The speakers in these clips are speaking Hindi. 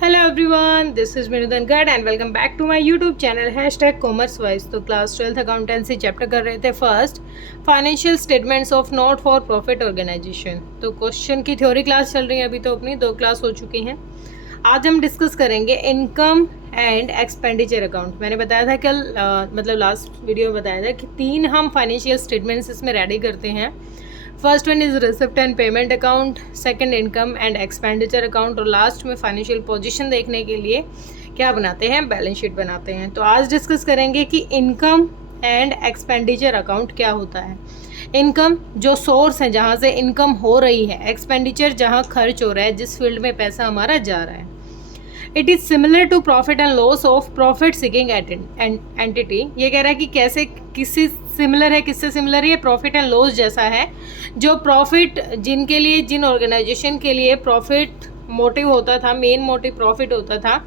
हेलो एवरीवन, दिस इज मेनुदन गड and welcome back to my YouTube channel #commerce wise. तो क्लास 12th अकाउंटेंसी चैप्टर कर रहे थे first, financial statements of not for profit organisation. तो क्वेश्चन की थ्योरी क्लास चल रही है, अभी तो अपनी 2 क्लास हो चुकी हैं। आज हम डिस्कस करेंगे इनकम एंड एक्सपेंडिचर अकाउंट। मैंने बताया था कल मतलब लास्ट वीडियो में बताया था कि 3 हम फाइनेंशियल स्टेटमेंट्स इसमें रेडी करते हैं। First one is receipt and payment account, second income and expenditure account, और लास्ट में फाइनेंशियल पोजीशन देखने के लिए क्या बनाते हैं, बैलेंस शीट बनाते हैं। तो आज डिस्कस करेंगे कि इनकम एंड एक्सपेंडिचर अकाउंट क्या होता है। इनकम जो सोर्स है जहाँ से इनकम हो रही है, एक्सपेंडिचर जहाँ खर्च हो रहा है, जिस फील्ड में पैसा हमारा जा रहा है। It is similar to profit and loss of profit seeking entity. ये कह रहा है कि कैसे किससे सिमिलर है, किससे सिमिलर है, ये प्रॉफिट एंड लॉस जैसा है। जो प्रॉफिट जिनके लिए, जिन ऑर्गेनाइजेशन के लिए प्रॉफिट मोटिव होता था, मेन मोटिव प्रॉफिट होता था,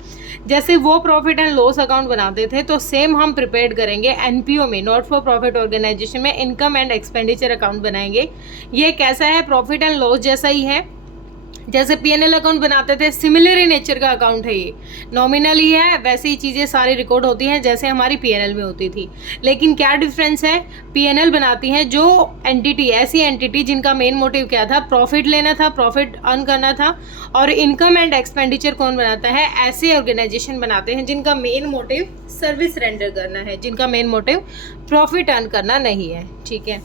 जैसे वो प्रॉफिट एंड लॉस अकाउंट बनाते थे, तो सेम हम प्रिपेयर करेंगे एनपीओ में, नॉट फॉर प्रॉफिट ऑर्गेनाइजेशन में इनकम एंड एक्सपेंडिचर अकाउंट बनाएंगे। ये कैसा है, प्रॉफिट एंड लॉस जैसा ही है। जैसे पीएनएल अकाउंट बनाते थे, सिमिलर ही नेचर का अकाउंट है, ये नॉमिनल ही है, वैसे ही चीज़ें सारी रिकॉर्ड होती हैं जैसे हमारी पीएनएल में होती थी। लेकिन क्या डिफरेंस है, पीएनएल बनाती हैं जो एंटिटी, ऐसी एंटिटी जिनका मेन मोटिव क्या था, प्रॉफिट लेना था, प्रॉफिट अर्न करना था। और इनकम एंड एक्सपेंडिचर कौन बनाता है, ऐसे ऑर्गेनाइजेशन बनाते हैं जिनका मेन मोटिव सर्विस रेंडर करना है, जिनका मेन मोटिव प्रॉफिट अर्न करना नहीं है। ठीक है,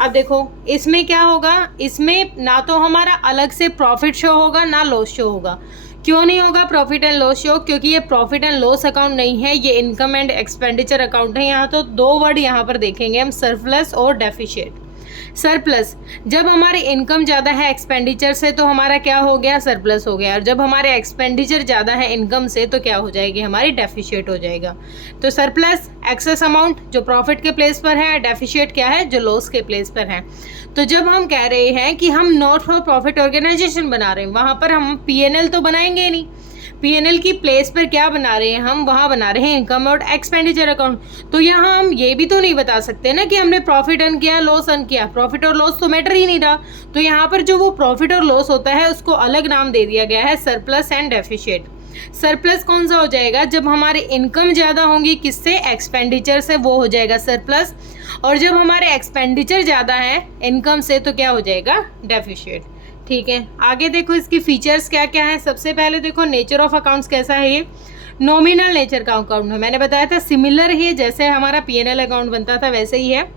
अब देखो इसमें क्या होगा, इसमें ना तो हमारा अलग से प्रॉफिट शो होगा ना लॉस शो होगा। क्यों नहीं होगा प्रॉफिट एंड लॉस शो, क्योंकि ये प्रॉफिट एंड लॉस अकाउंट नहीं है, ये इनकम एंड एक्सपेंडिचर अकाउंट है। यहाँ तो 2 वर्ड यहाँ पर देखेंगे हम, सरप्लस और डेफिशिएट। सरप्लस, जब हमारी इनकम ज़्यादा है एक्सपेंडिचर से तो हमारा क्या हो गया, सरप्लस हो गया। और जब हमारे एक्सपेंडिचर ज़्यादा है इनकम से तो क्या हो जाएगी, हमारी डेफिशिएट हो जाएगा। तो सरप्लस एक्सेस अमाउंट जो प्रॉफिट के प्लेस पर है, डेफिशिएट क्या है, जो लॉस के प्लेस पर है। तो जब हम कह रहे हैं कि हम नॉट फॉर प्रॉफिट ऑर्गेनाइजेशन बना रहे हैं, वहाँ पर हम पीएनएल तो बनाएंगे नहीं। पीएनएल की प्लेस पर क्या बना रहे हैं, हम वहाँ बना रहे हैं इनकम और एक्सपेंडिचर अकाउंट। तो यहाँ हम ये भी तो नहीं बता सकते ना कि हमने प्रॉफिट अर्न किया, लॉस अर्न किया। प्रॉफिट और लॉस तो मैटर ही नहीं रहा। तो यहाँ पर जो वो प्रॉफिट और लॉस होता है उसको अलग नाम दे दिया गया है, सरप्लस एंड डेफिशिएट। सरप्लस कौन सा हो जाएगा, जब हमारी इनकम ज़्यादा होंगी, किससे, एक्सपेंडिचर से, वो हो जाएगा सरप्लस। और जब हमारे एक्सपेंडिचर ज़्यादा है इनकम से तो क्या हो जाएगा, डेफिशिएट। ठीक है, आगे देखो इसकी फीचर्स क्या क्या है। सबसे पहले देखो नेचर ऑफ अकाउंट्स कैसा है, ये नॉमिनल नेचर का अकाउंट है। मैंने बताया था सिमिलर ही, जैसे हमारा पीएनएल अकाउंट बनता था वैसे ही है।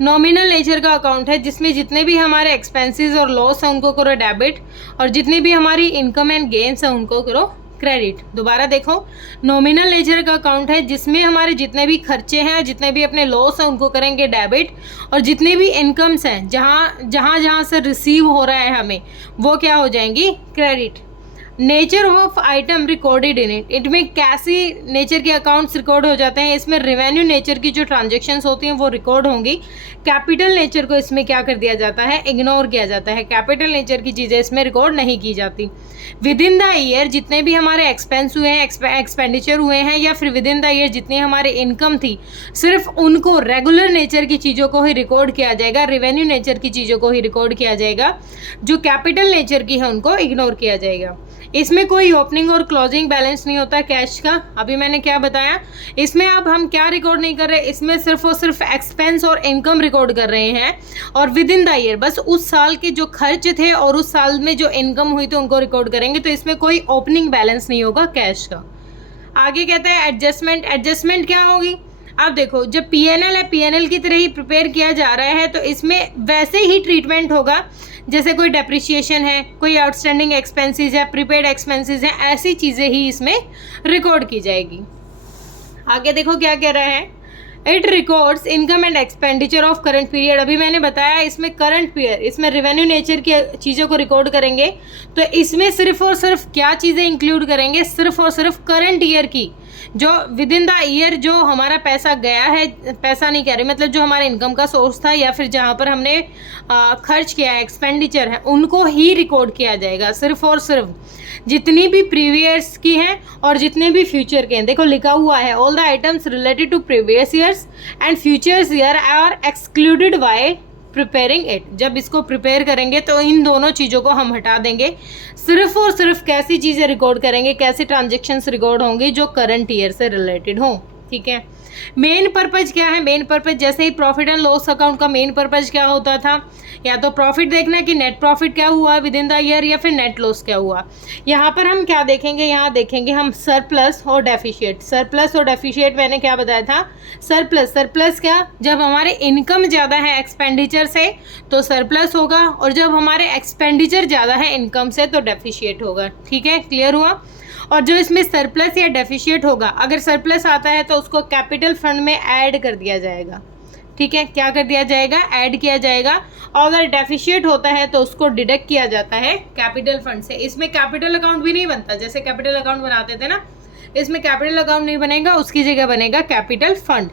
नॉमिनल नेचर का अकाउंट है जिसमें जितने भी हमारे एक्सपेंसेस और लॉस हैं उनको करो डेबिट, और जितनी भी हमारी इनकम एंड गेन्स हैं उनको करो क्रेडिट। दोबारा देखो, नॉमिनल नेचर का अकाउंट है जिसमें हमारे जितने भी खर्चे हैं, जितने भी अपने लॉस हैं उनको करेंगे डेबिट, और जितने भी इनकम्स हैं जहाँ से रिसीव हो रहा है हमें, वो क्या हो जाएंगी, credit. Nature of item recorded in it, इनमें कैसी नेचर के अकाउंट्स रिकॉर्ड हो जाते हैं, इसमें रेवेन्यू नेचर की जो ट्रांजैक्शंस होती हैं वो रिकॉर्ड होंगी। कैपिटल नेचर को इसमें क्या कर दिया जाता है, इग्नोर किया जाता है। कैपिटल नेचर की चीज़ें इसमें रिकॉर्ड नहीं की जाती। विद इन द ईयर जितने भी हमारे एक्सपेंस हुए हैं, एक्सपेंडिचर हुए हैं, या फिर विद इन द ईयर जितनी हमारी इनकम थी, सिर्फ उनको रेगुलर नेचर की चीज़ों को ही रिकॉर्ड किया जाएगा, रेवेन्यू नेचर की चीज़ों को ही रिकॉर्ड किया जाएगा। जो कैपिटल नेचर की है उनको इग्नोर किया जाएगा। इसमें कोई ओपनिंग और क्लोजिंग बैलेंस नहीं होता कैश का। अभी मैंने क्या बताया, इसमें अब हम क्या रिकॉर्ड नहीं कर रहे, इसमें सिर्फ और सिर्फ एक्सपेंस और इनकम रिकॉर्ड कर रहे हैं, और विद इन द ईयर बस उस साल के जो खर्च थे और उस साल में जो इनकम हुई तो उनको रिकॉर्ड करेंगे। तो इसमें कोई ओपनिंग बैलेंस नहीं होगा कैश का। आगे कहता है एडजस्टमेंट। एडजस्टमेंट क्या होगी, अब देखो जब पीएनएल है, पीएनएल की तरह ही प्रिपेयर किया जा रहा है, तो इसमें वैसे ही ट्रीटमेंट होगा जैसे कोई डेप्रिसिएशन है, कोई आउटस्टैंडिंग एक्सपेंसेस है, प्रीपेड एक्सपेंसेस है, ऐसी चीज़ें ही इसमें रिकॉर्ड की जाएगी। आगे देखो क्या कह रहा है, it records income and expenditure of current period. अभी मैंने बताया इसमें करंट पीरियड, इसमें रेवेन्यू नेचर की चीज़ों को रिकॉर्ड करेंगे। तो इसमें सिर्फ और सिर्फ क्या चीज़ें इंक्लूड करेंगे, सिर्फ और सिर्फ करंट ईयर की, जो विद इन द ईयर जो हमारा पैसा गया है, पैसा नहीं कह रही मतलब जो हमारा इनकम का सोर्स था या फिर जहाँ पर हमने खर्च किया है, एक्सपेंडिचर है, उनको ही रिकॉर्ड किया जाएगा। सिर्फ और सिर्फ जितनी भी प्रीवियस की हैं और जितने भी फ्यूचर के हैं, देखो लिखा हुआ है all the items related to previous years and futures year are excluded by preparing it, जब इसको प्रिपेयर करेंगे तो इन दोनों चीज़ों को हम हटा देंगे, सिर्फ और सिर्फ कैसी चीज़ें रिकॉर्ड करेंगे, कैसे ट्रांजेक्शन्स रिकॉर्ड होंगी जो करंट ईयर से रिलेटेड हो। ठीक है, मेन पर्पज क्या है? मेन पर्पज जैसे ही प्रॉफिट एंड लॉस अकाउंट का मेन पर्पज क्या होता था, या तो प्रॉफिट देखना कि नेट प्रॉफिट क्या हुआ विद इन द ईयर, या फिर नेट लॉस क्या हुआ। यहाँ पर हम क्या देखेंगे? यहाँ देखेंगे हम सरप्लस और डेफिशिएट। सरप्लस और डेफिशिएट मैंने क्या बताया था? सरप्लस, सरप्लस क्या? जब हमारे इनकम ज़्यादा है एक्सपेंडिचर से तो सरप्लस होगा, और जब हमारे एक्सपेंडिचर ज़्यादा है इनकम से तो डेफिशिएट होगा। ठीक है, क्लियर हुआ? और जो इसमें सरप्लस या डेफिशिएट होगा, अगर सरप्लस आता है तो उसको कैपिटल फंड में ऐड कर दिया जाएगा। ठीक है, क्या कर दिया जाएगा? ऐड किया जाएगा। और अगर डेफिशिएट होता है तो उसको डिडक्ट किया जाता है कैपिटल फंड से। इसमें कैपिटल अकाउंट भी नहीं बनता, जैसे कैपिटल अकाउंट बनाते थे ना, इसमें कैपिटल अकाउंट नहीं बनेगा, उसकी जगह बनेगा कैपिटल फंड।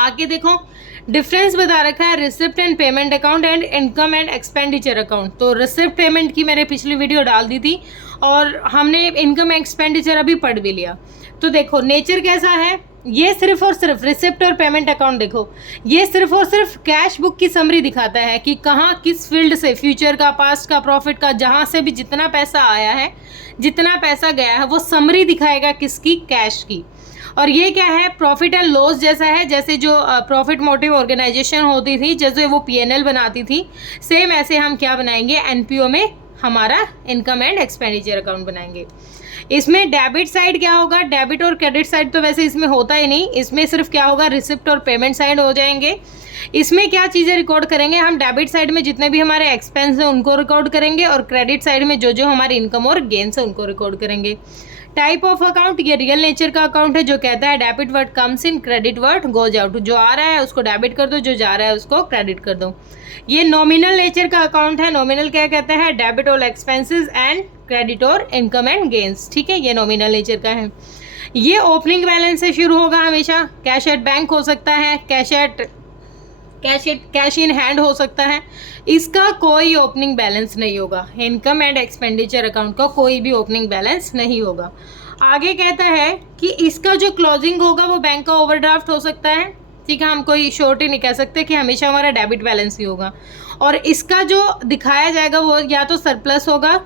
आगे देखो, डिफरेंस बता रखा है receipt and payment account and income and expenditure account. तो रिसिप्ट पेमेंट की मैंने पिछली वीडियो डाल दी थी, और हमने इनकम एक्सपेंडिचर अभी पढ़ भी लिया। तो देखो नेचर कैसा है, ये सिर्फ और सिर्फ रिसिप्ट और पेमेंट अकाउंट, देखो ये सिर्फ और सिर्फ कैश बुक की समरी दिखाता है कि कहाँ किस फील्ड से, फ्यूचर का, पास्ट का, प्रॉफिट का, जहाँ से भी जितना पैसा आया है, जितना पैसा गया है, वो समरी दिखाएगा किसकी? कैश की। और ये क्या है? प्रॉफिट एंड लॉस जैसा है, जैसे जो प्रॉफिट मोटिव ऑर्गेनाइजेशन होती थी, जैसे वो पीएनएल बनाती थी, सेम ऐसे हम क्या बनाएंगे? एनपीओ में हमारा इनकम एंड एक्सपेंडिचर अकाउंट बनाएंगे। इसमें डेबिट साइड क्या होगा? डेबिट और क्रेडिट साइड तो वैसे इसमें होता ही नहीं, इसमें सिर्फ क्या होगा? रिसिप्ट और पेमेंट साइड हो जाएंगे। इसमें क्या चीज़ें रिकॉर्ड करेंगे हम? डेबिट साइड में जितने भी हमारे एक्सपेंस हैं उनको रिकॉर्ड करेंगे, और क्रेडिट साइड में जो जो हमारी इनकम और गेन्स है उनको रिकॉर्ड करेंगे। टाइप ऑफ अकाउंट, ये रियल नेचर का अकाउंट है जो कहता है debit word comes in, credit word goes out. जो आ रहा है उसको डेबिट कर दो, जो जा रहा है उसको क्रेडिट कर दो। ये नॉमिनल नेचर का अकाउंट है। नॉमिनल क्या कहता है? Debit all expenses and credit और इनकम एंड गेन्स। ठीक है, ये नॉमिनल नेचर का है। ये ओपनिंग बैलेंस से शुरू होगा हमेशा। कैश एट बैंक हो सकता है, कैश इन हैंड हो सकता है। इसका कोई ओपनिंग बैलेंस नहीं होगा। इनकम एंड एक्सपेंडिचर अकाउंट का कोई भी ओपनिंग बैलेंस नहीं होगा। आगे कहता है कि इसका जो क्लोजिंग होगा वो बैंक का ओवरड्राफ्ट हो सकता है। ठीक है, हम कोई श्योरिटी नहीं कह सकते कि हमेशा हमारा डेबिट बैलेंस ही होगा। और इसका जो दिखाया जाएगा वो या तो सरप्लस होगा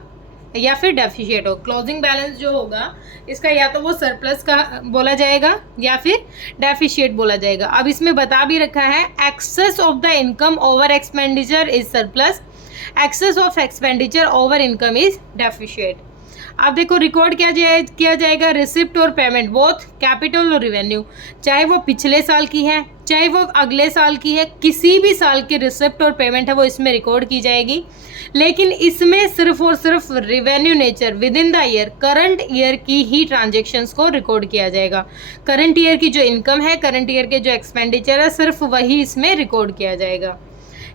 या फिर डेफिशिएट हो। क्लोजिंग बैलेंस जो होगा इसका या तो वो सरप्लस का बोला जाएगा या फिर डेफिशिएट बोला जाएगा। अब इसमें बता भी रखा है excess of the income over expenditure is surplus, excess of expenditure over income is deficit. अब देखो रिकॉर्ड किया जाएगा रिसिप्ट और पेमेंट, बोथ कैपिटल और रिवेन्यू, चाहे वो पिछले साल की है चाहे वो अगले साल की है, किसी भी साल की रिसिप्ट और पेमेंट है वो इसमें रिकॉर्ड की जाएगी। लेकिन इसमें सिर्फ और सिर्फ revenue nature with in the year, current year की ही ट्रांजेक्शन्स को रिकॉर्ड किया जाएगा। करंट ईयर की जो इनकम है, करंट ईयर के जो एक्सपेंडिचर है, सिर्फ वही इसमें रिकॉर्ड किया जाएगा।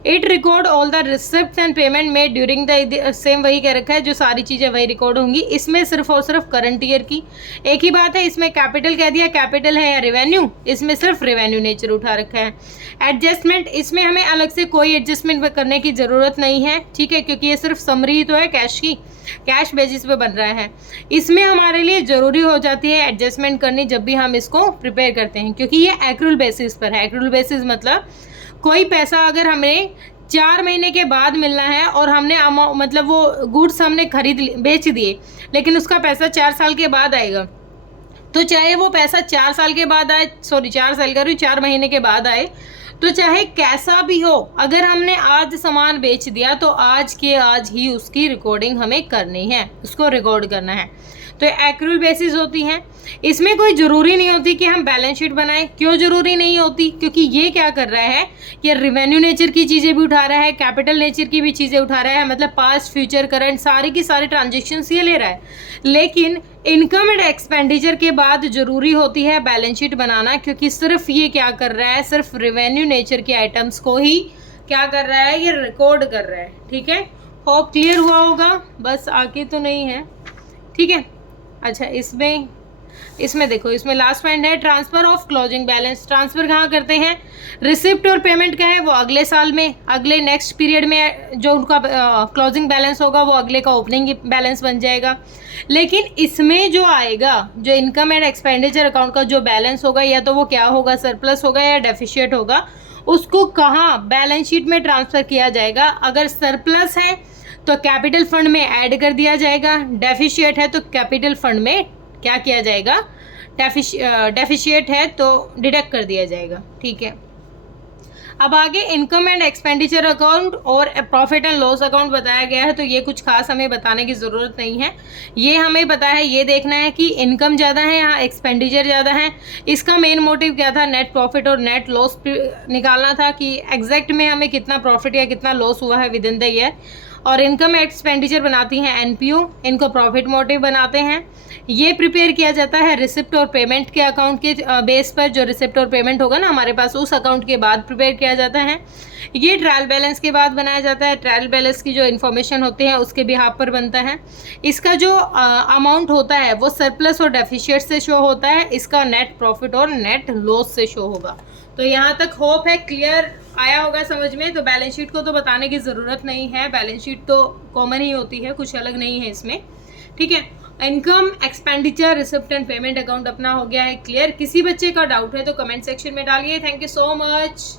It record all the receipt and payment made during the, same वही कह रखा है, जो सारी चीज़ें वही रिकॉर्ड होंगी। इसमें सिर्फ और सिर्फ करंट ईयर की एक ही बात है, इसमें कैपिटल कह दिया, कैपिटल है या रेवेन्यू, इसमें सिर्फ रेवेन्यू नेचर उठा रखा है। एडजस्टमेंट, इसमें हमें अलग से कोई एडजस्टमेंट करने की ज़रूरत नहीं है, ठीक है, क्योंकि ये सिर्फ समरी तो है कैश की, कैश बेसिस पे बन रहा है। इसमें हमारे लिए ज़रूरी हो जाती है एडजस्टमेंट करनी जब भी हम इसको प्रिपेयर करते हैं, क्योंकि ये एक्रूल बेसिस पर है। एक्रूल बेसिस मतलब कोई पैसा अगर हमें 4 महीने के बाद मिलना है और हमने मतलब वो गुड्स हमने बेच दिए, लेकिन उसका पैसा 4 साल के बाद आएगा, तो चाहे वो पैसा 4 साल के बाद आए, 4 साल का 4 महीने के बाद आए, तो चाहे कैसा भी हो, अगर हमने आज सामान बेच दिया तो आज के आज ही उसकी रिकॉर्डिंग हमें करनी है, उसको रिकॉर्ड करना है। तो एक्रूल बेसिस होती हैं। इसमें कोई ज़रूरी नहीं होती कि हम बैलेंस शीट बनाएं। क्यों ज़रूरी नहीं होती? क्योंकि ये क्या कर रहा है, ये रिवेन्यू नेचर की चीज़ें भी उठा रहा है, कैपिटल नेचर की भी चीज़ें उठा रहा है, मतलब पास्ट फ्यूचर करंट सारी की सारी ट्रांजेक्शन्स ये ले रहा है। लेकिन इनकम एंड एक्सपेंडिचर के बाद ज़रूरी होती है बैलेंस शीट बनाना, क्योंकि सिर्फ ये क्या कर रहा है, सिर्फ रिवेन्यू नेचर के आइटम्स को ही क्या कर रहा है, ये रिकॉर्ड कर रहा है। ठीक है, होप क्लियर हुआ होगा, बस आगे तो नहीं है। ठीक है, अच्छा इसमें देखो, इसमें लास्ट पॉइंट है transfer of closing balance. Transfer कहाँ करते हैं? रिसिप्ट और पेमेंट का है वो अगले साल में, अगले नेक्स्ट पीरियड में जो उनका क्लोजिंग बैलेंस होगा वो अगले का ओपनिंग बैलेंस बन जाएगा। लेकिन इसमें जो आएगा, जो इनकम एंड एक्सपेंडिचर अकाउंट का जो बैलेंस होगा, या तो वो क्या होगा, सरप्लस होगा या डेफिशिएट होगा, उसको कहाँ बैलेंस शीट में ट्रांसफ़र किया जाएगा। अगर सरप्लस है तो कैपिटल फंड में ऐड कर दिया जाएगा, डेफिशिएट है तो कैपिटल फंड में क्या किया जाएगा, डेफिशिएट है तो डिडक्ट कर दिया जाएगा। ठीक है, अब आगे इनकम एंड एक्सपेंडिचर अकाउंट और प्रॉफिट एंड लॉस अकाउंट बताया गया है, तो ये कुछ खास हमें बताने की ज़रूरत नहीं है। ये हमें पता है, ये देखना है कि इनकम ज़्यादा है या एक्सपेंडिचर ज़्यादा है। इसका मेन मोटिव क्या था, नेट प्रॉफिट और नेट लॉस निकालना था कि एग्जैक्ट में हमें कितना प्रॉफिट या कितना लॉस हुआ है विद इन द ईयर। और इनकम एक्सपेंडिचर बनाती हैं एनपीओ, इनको प्रॉफिट मोटिव बनाते हैं। ये प्रिपेयर किया जाता है रिसिप्ट और पेमेंट के अकाउंट के बेस पर, जो रिसिप्ट और पेमेंट होगा ना हमारे पास उस अकाउंट के बाद प्रिपेयर किया जाता है। ये ट्रायल बैलेंस के बाद बनाया जाता है, ट्रायल बैलेंस की जो इन्फॉर्मेशन होती है उसके बिहाफ पर बनता है। इसका जो अमाउंट होता है वो सरप्लस और डेफिशिएट से शो होता है, इसका नेट प्रॉफिट और नेट लॉस से शो होगा। तो यहाँ तक होप है क्लियर आया होगा समझ में। तो बैलेंस शीट को तो बताने की ज़रूरत नहीं है, बैलेंस शीट तो कॉमन ही होती है, कुछ अलग नहीं है इसमें। ठीक है, income expenditure receipt and payment account अपना हो गया है क्लियर। किसी बच्चे का डाउट है तो कमेंट सेक्शन में डालिए। Thank you so much.